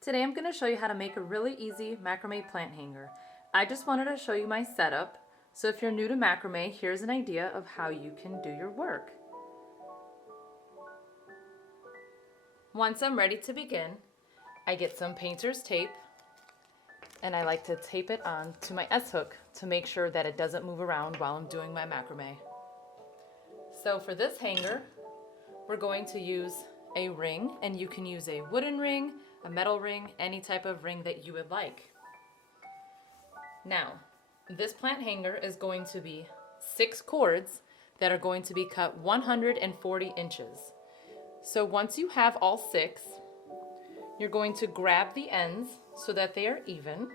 Today I'm going to show you how to make a really easy macrame plant hanger. I just wanted to show you my setup, so if you're new to macrame, here's an idea of how you can do your work. Once I'm ready to begin, I get some painter's tape and I like to tape it on to my S-hook to make sure that it doesn't move around while I'm doing my macrame. So for this hanger, we're going to use a ring, and you can use a wooden ring, a metal ring, any type of ring that you would like. Now, this plant hanger is going to be 6 cords that are going to be cut 140 inches. So once you have all 6, you're going to grab the ends so that they are even,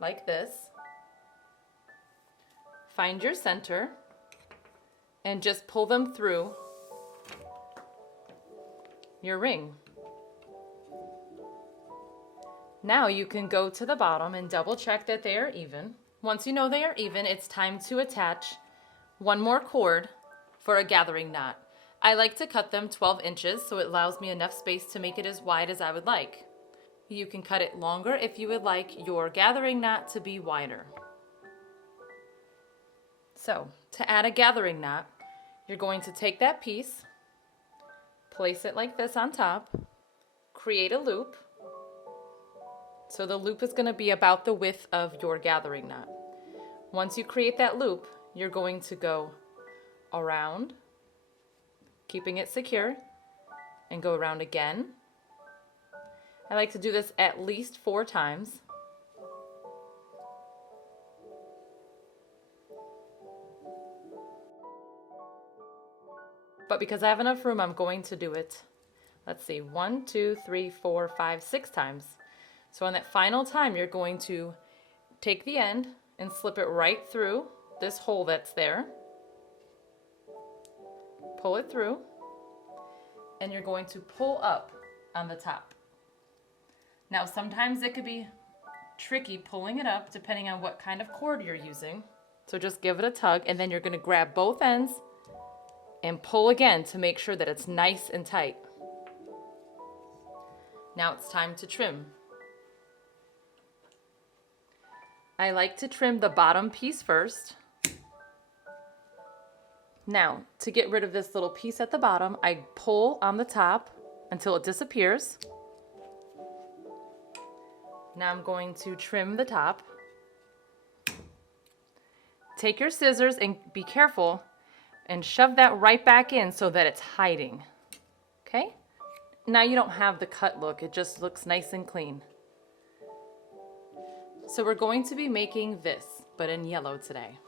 like this. Find your center and just pull them through your ring. Now you can go to the bottom and double check that they are even. Once you know they are even, it's time to attach one more cord for a gathering knot. I like to cut them 12 inches so it allows me enough space to make it as wide as I would like. You can cut it longer if you would like your gathering knot to be wider. So, to add a gathering knot, you're going to take that piece, place it like this on top, create a loop. So the loop is going to be about the width of your gathering knot. Once you create that loop, you're going to go around, keeping it secure, and go around again. I like to do this at least 4 times. But because I have enough room, I'm going to do it, let's see, 1, 2, 3, 4, 5, 6 times. So on that final time, you're going to take the end and slip it right through this hole that's there. Pull it through, and you're going to pull up on the top. Now, sometimes it could be tricky pulling it up depending on what kind of cord you're using. So just give it a tug, and then you're going to grab both ends and pull again to make sure that it's nice and tight. Now it's time to trim. I like to trim the bottom piece first. Now, to get rid of this little piece at the bottom, I pull on the top until it disappears. Now I'm going to trim the top. Take your scissors and be careful and shove that right back in so that it's hiding. Okay? Now you don't have the cut look, it just looks nice and clean. So we're going to be making this, but in yellow today.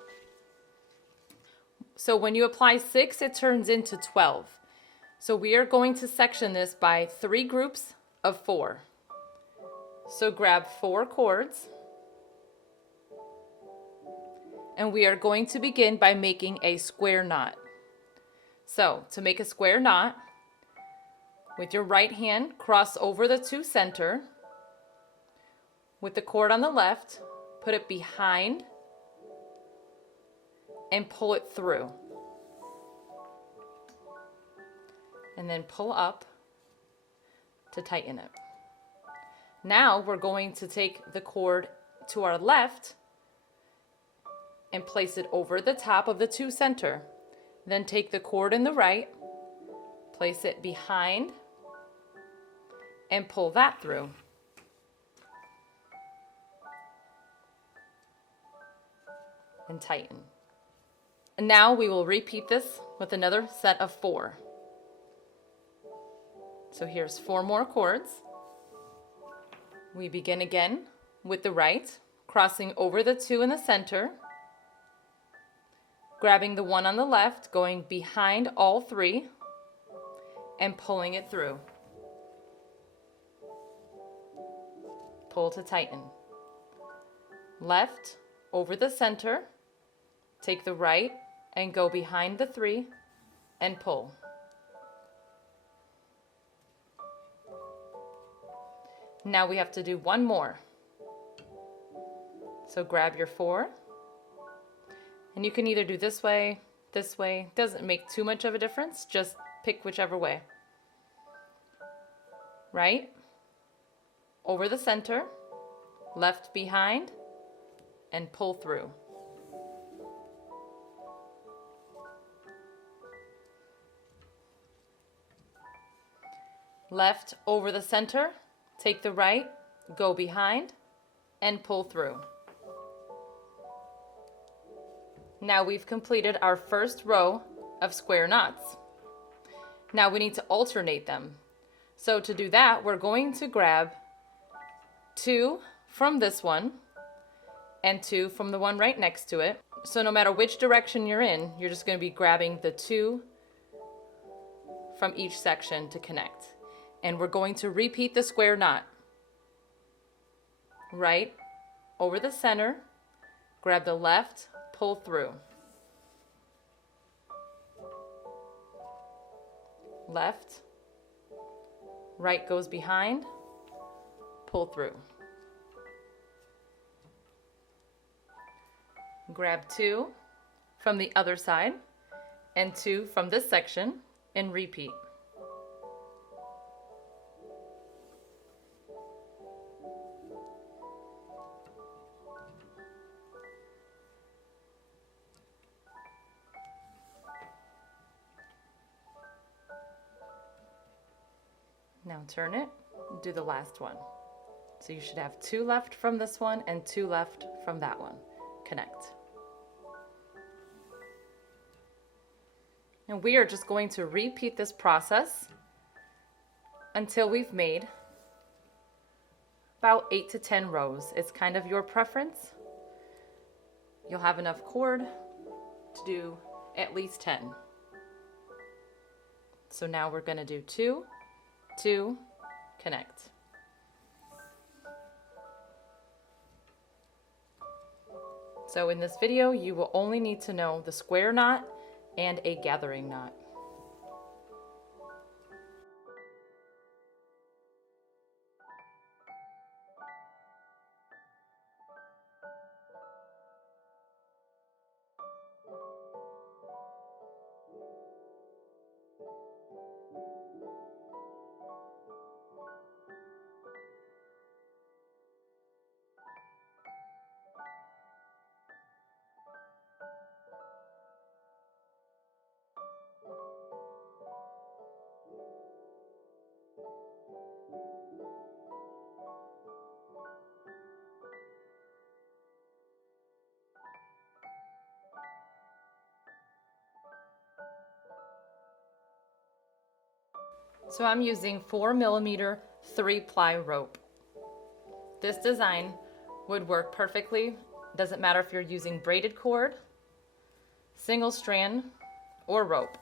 So when you apply 6, it turns into 12. So we are going to section this by 3 groups of 4. So grab 4 cords, and we are going to begin by making a square knot. So to make a square knot, with your right hand, cross over the 2 center. With the cord on the left, put it behind and pull it through. And then pull up to tighten it. Now we're going to take the cord to our left and place it over the top of the 2 center. Then take the cord in the right, place it behind, and pull that through. And tighten. And now we will repeat this with another set of 4. So here's 4 more cords. We begin again with the right, crossing over the 2 in the center, grabbing the one on the left, going behind all 3, and pulling it through. Pull to tighten. Left over the center, take the right and go behind the 3 and pull. Now we have to do 1 more. So grab your 4, and you can either do this way, doesn't make too much of a difference, just pick whichever way. right, over the center, left behind, and pull through. Left over the center, take the right, go behind, and pull through. Now we've completed our first row of square knots. Now we need to alternate them. So to do that, we're going to grab 2 from this one and 2 from the one right next to it. So no matter which direction you're in, you're just going to be grabbing the 2 from each section to connect. And we're going to repeat the square knot. Right over the center, grab the left, pull through. Left, right goes behind, pull through. Grab 2 from the other side and 2 from this section and repeat. Now turn it, do the last one. So you should have 2 left from this one and 2 left from that one. Connect. And we are just going to repeat this process until we've made about 8 to 10 rows. It's kind of your preference. You'll have enough cord to do at least 10. So now we're going to do 2, 2, connect. So in this video, you will only need to know the square knot and a gathering knot. So I'm using 4mm 3-ply rope. This design would work perfectly. Doesn't matter if you're using braided cord, single strand, or rope.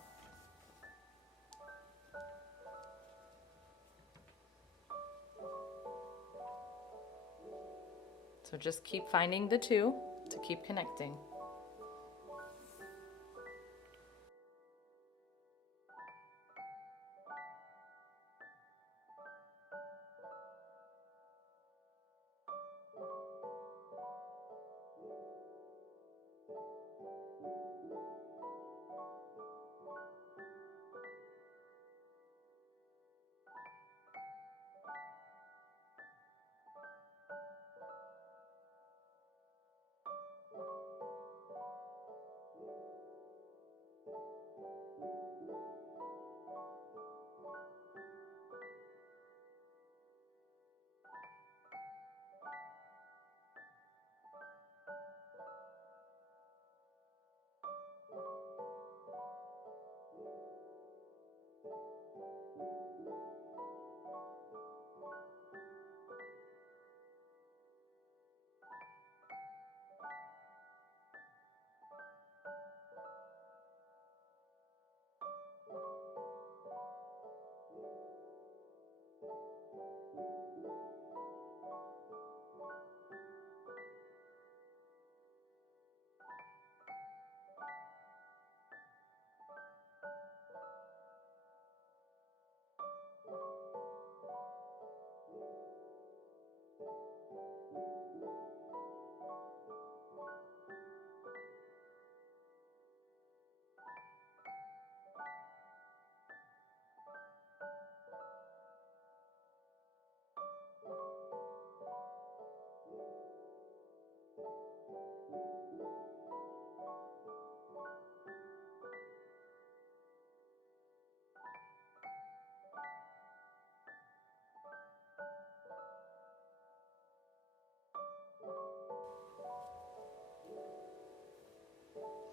So just keep finding the 2 to keep connecting.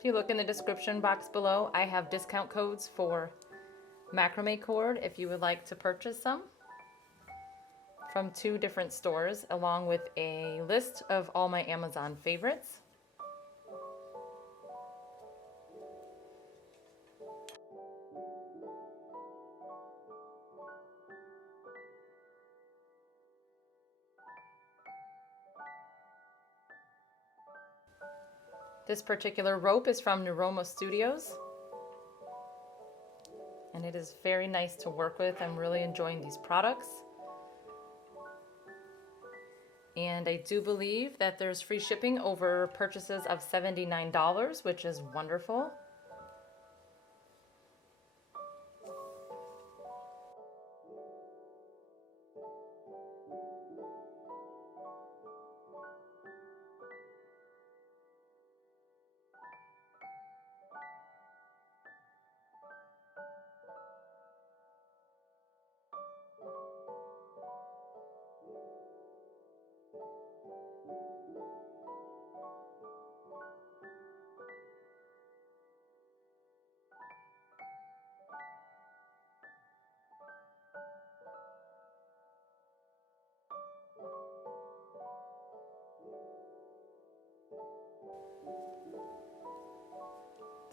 If you look in the description box below, I have discount codes for macrame cord if you would like to purchase some from 2 different stores, along with a list of all my Amazon favorites. This particular rope is from Neuroma Studios, and it is very nice to work with. I'm really enjoying these products. And I do believe that there's free shipping over purchases of $79, which is wonderful.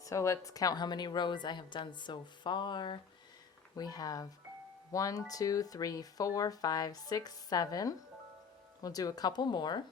So let's count how many rows I have done so far. We have 1, 2, 3, 4, 5, 6, 7. We'll do a couple more.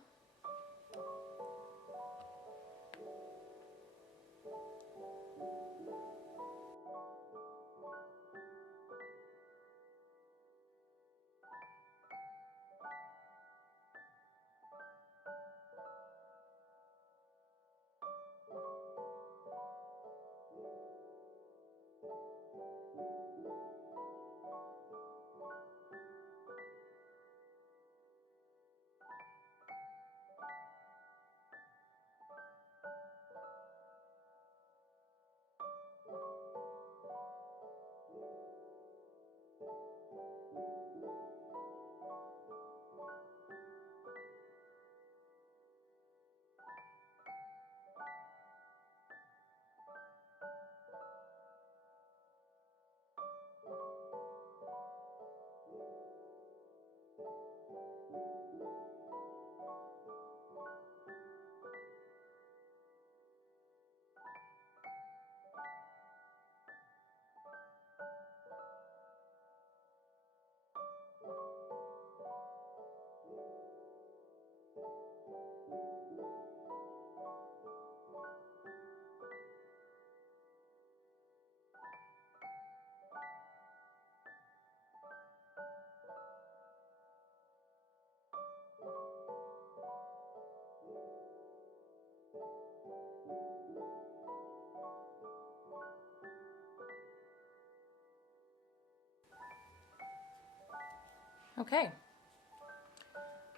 Okay.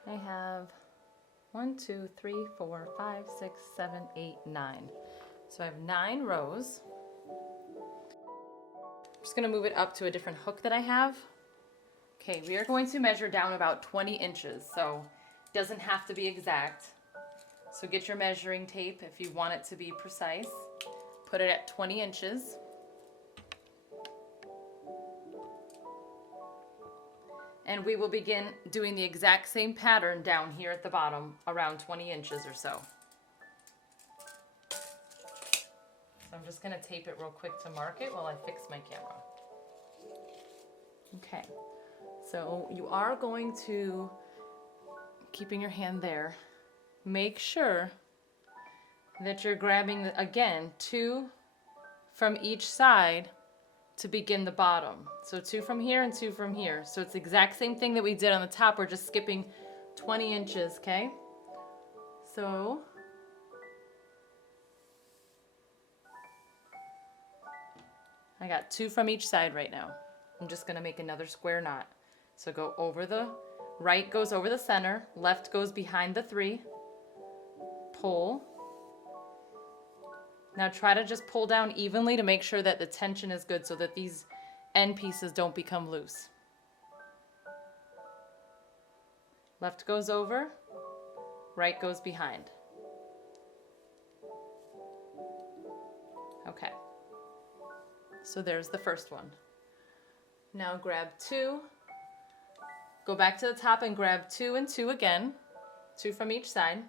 I have 1, 2, 3, 4, 5, 6, 7, 8, 9. So I have 9 rows. I'm just going to move it up to a different hook that I have. Okay, we are going to measure down about 20 inches, so it doesn't have to be exact. So get your measuring tape if you want it to be precise. Put it at 20 inches. And we will begin doing the exact same pattern down here at the bottom, around 20 inches or so. So I'm just going to tape it real quick to mark it while I fix my camera. Okay, so you are going to, keeping your hand there, make sure that you're grabbing, again, 2 from each side to begin the bottom. So 2 from here and 2 from here. So it's the exact same thing that we did on the top. We're just skipping 20 inches, okay? So I got 2 from each side right now. I'm just gonna make another square knot. So go over the, right goes over the center, left goes behind the 3, pull. Now try to just pull down evenly to make sure that the tension is good so that these end pieces don't become loose. Left goes over, right goes behind. Okay, so there's the first one. Now grab two, go back to the top and grab 2 and 2 again, 2 from each side.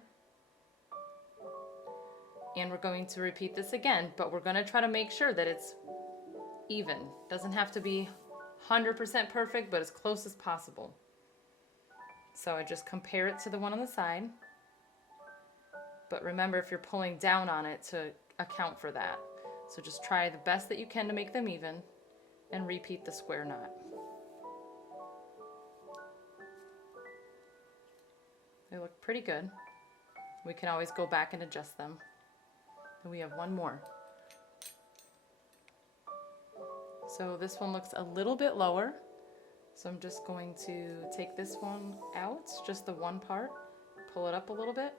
And we're going to repeat this again, but we're going to try to make sure that it's even. Doesn't have to be 100% perfect, but as close as possible. So I just compare it to the one on the side. But remember, if you're pulling down on it, to account for that. So just try the best that you can to make them even and repeat the square knot. They look pretty good. We can always go back and adjust them. And we have one more. So this one looks a little bit lower. So I'm just going to take this one out, just the one part, pull it up a little bit.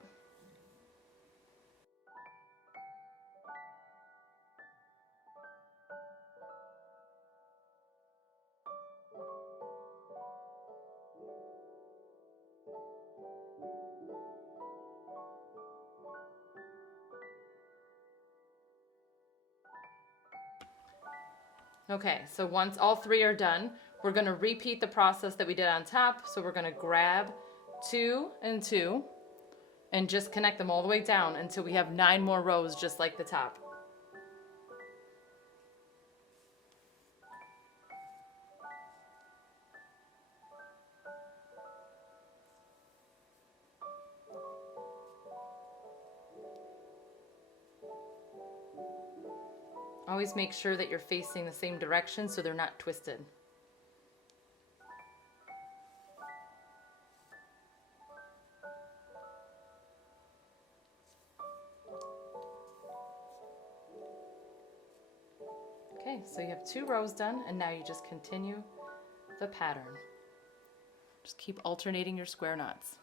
Okay, so once all 3 are done, we're going to repeat the process that we did on top. So we're going to grab 2 and 2 and just connect them all the way down until we have 9 more rows just like the top. Always make sure that you're facing the same direction so they're not twisted. Okay, so you have 2 rows done, and now you just continue the pattern. Just keep alternating your square knots.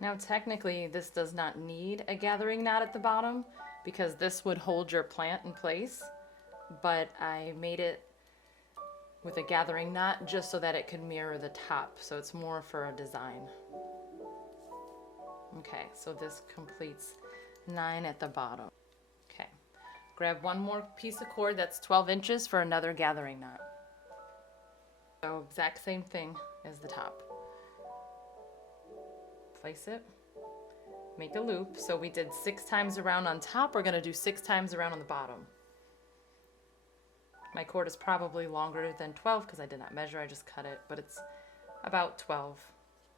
Now technically this does not need a gathering knot at the bottom because this would hold your plant in place, but I made it with a gathering knot just so that it could mirror the top, so it's more for a design. Okay, so this completes 9 at the bottom. Okay, grab one more piece of cord that's 12 inches for another gathering knot. So exact same thing as the top. Place it, make a loop. So we did 6 times around on top, we're gonna do 6 times around on the bottom. My cord is probably longer than 12 because I did not measure, I just cut it, but it's about 12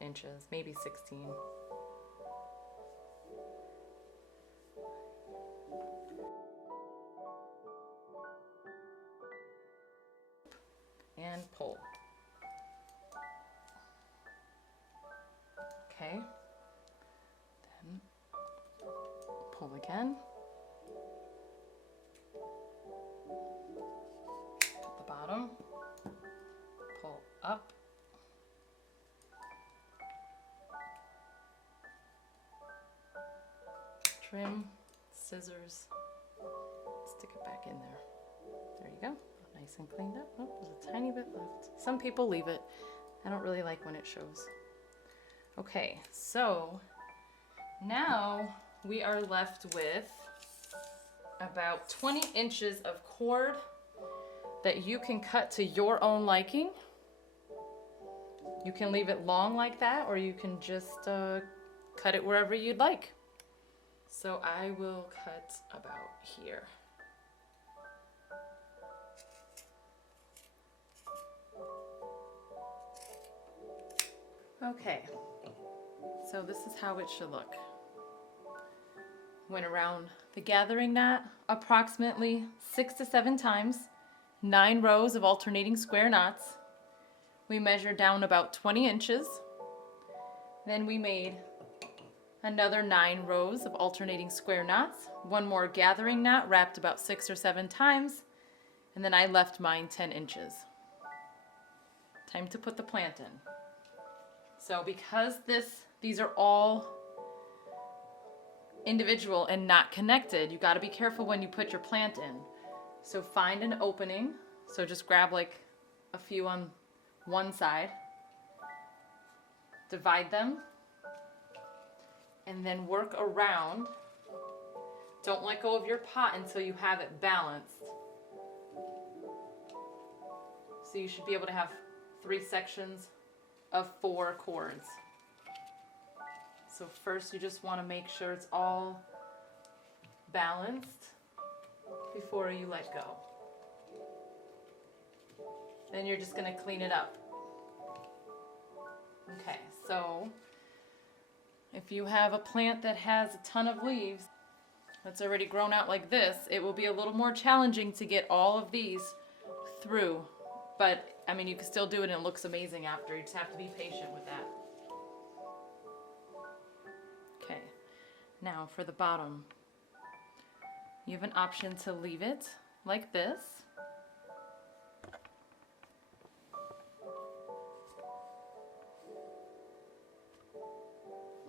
inches, maybe 16. And pull. Okay, then pull again. At the bottom, pull up. Trim, scissors, stick it back in there. There you go, nice and cleaned up. Oh, there's a tiny bit left. Some people leave it. I don't really like when it shows. Okay, so now we are left with about 20 inches of cord that you can cut to your own liking. You can leave it long like that, or you can just cut it wherever you'd like. So I will cut about here. Okay, so this is how it should look. Went around the gathering knot approximately 6 to 7 times, 9 rows of alternating square knots. We measured down about 20 inches. Then we made another 9 rows of alternating square knots, one more gathering knot wrapped about 6 or 7 times, and then I left mine 10 inches. Time to put the plant in. So because these are all individual and not connected, you got to be careful when you put your plant in. So find an opening. So just grab like a few on one side, divide them, and then work around. Don't let go of your pot until you have it balanced. So you should be able to have 3 sections of 4 cords. So first you just want to make sure it's all balanced before you let go. Then you're just going to clean it up. Okay, so if you have a plant that has a ton of leaves that's already grown out like this, it will be a little more challenging to get all of these through. But I mean, you can still do it and it looks amazing after. You just have to be patient with that. Okay, now for the bottom. You have an option to leave it like this.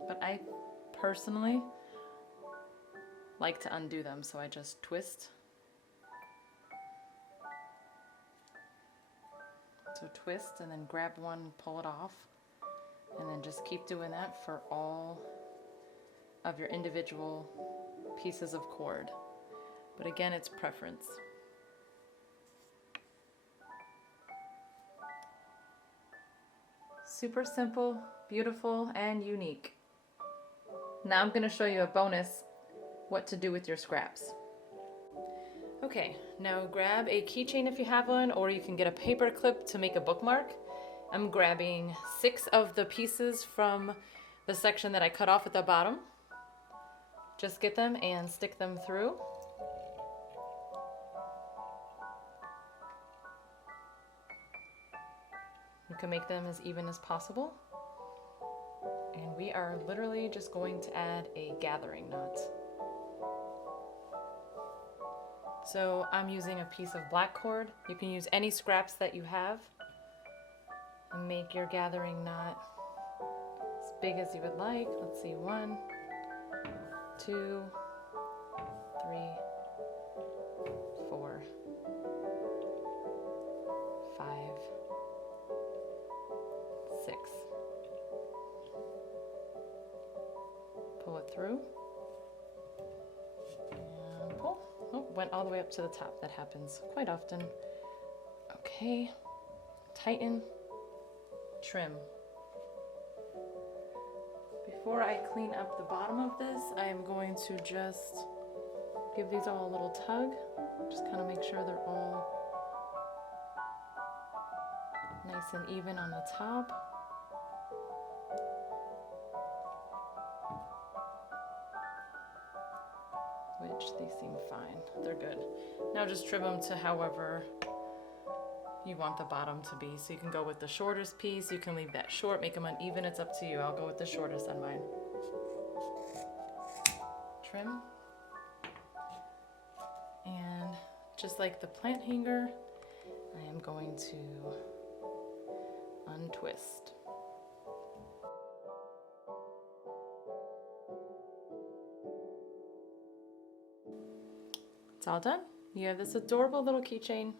But I personally like to undo them, so I just twist. So twist and then grab one, pull it off, and then just keep doing that for all of your individual pieces of cord. But again, it's preference. Super simple, beautiful, and unique. Now I'm going to show you a bonus, what to do with your scraps. Okay, now grab a keychain if you have one, or you can get a paper clip to make a bookmark. I'm grabbing 6 of the pieces from the section that I cut off at the bottom. Just get them and stick them through. You can make them as even as possible. And we are literally just going to add a gathering knot. So I'm using a piece of black cord. You can use any scraps that you have and make your gathering knot as big as you would like. Let's see, 1, 2, 3, 4, 5, 6. that through. And pull. Oh, went all the way up to the top. That happens quite often. Okay, tighten, trim. Before I clean up the bottom of this, I am going to just give these all a little tug. Just kind of make sure they're all nice and even on the top. Which they seem fine. They're good. Now just trim them to however you want the bottom to be. So you can go with the shortest piece, you can leave that short, make them uneven, it's up to you. I'll go with the shortest on mine. Trim. And just like the plant hanger, I am going to untwist. It's all done. You have this adorable little keychain,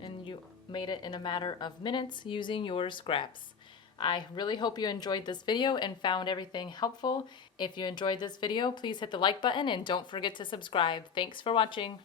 and you made it in a matter of minutes using your scraps. I really hope you enjoyed this video and found everything helpful. If you enjoyed this video, please hit the like button and don't forget to subscribe. Thanks for watching.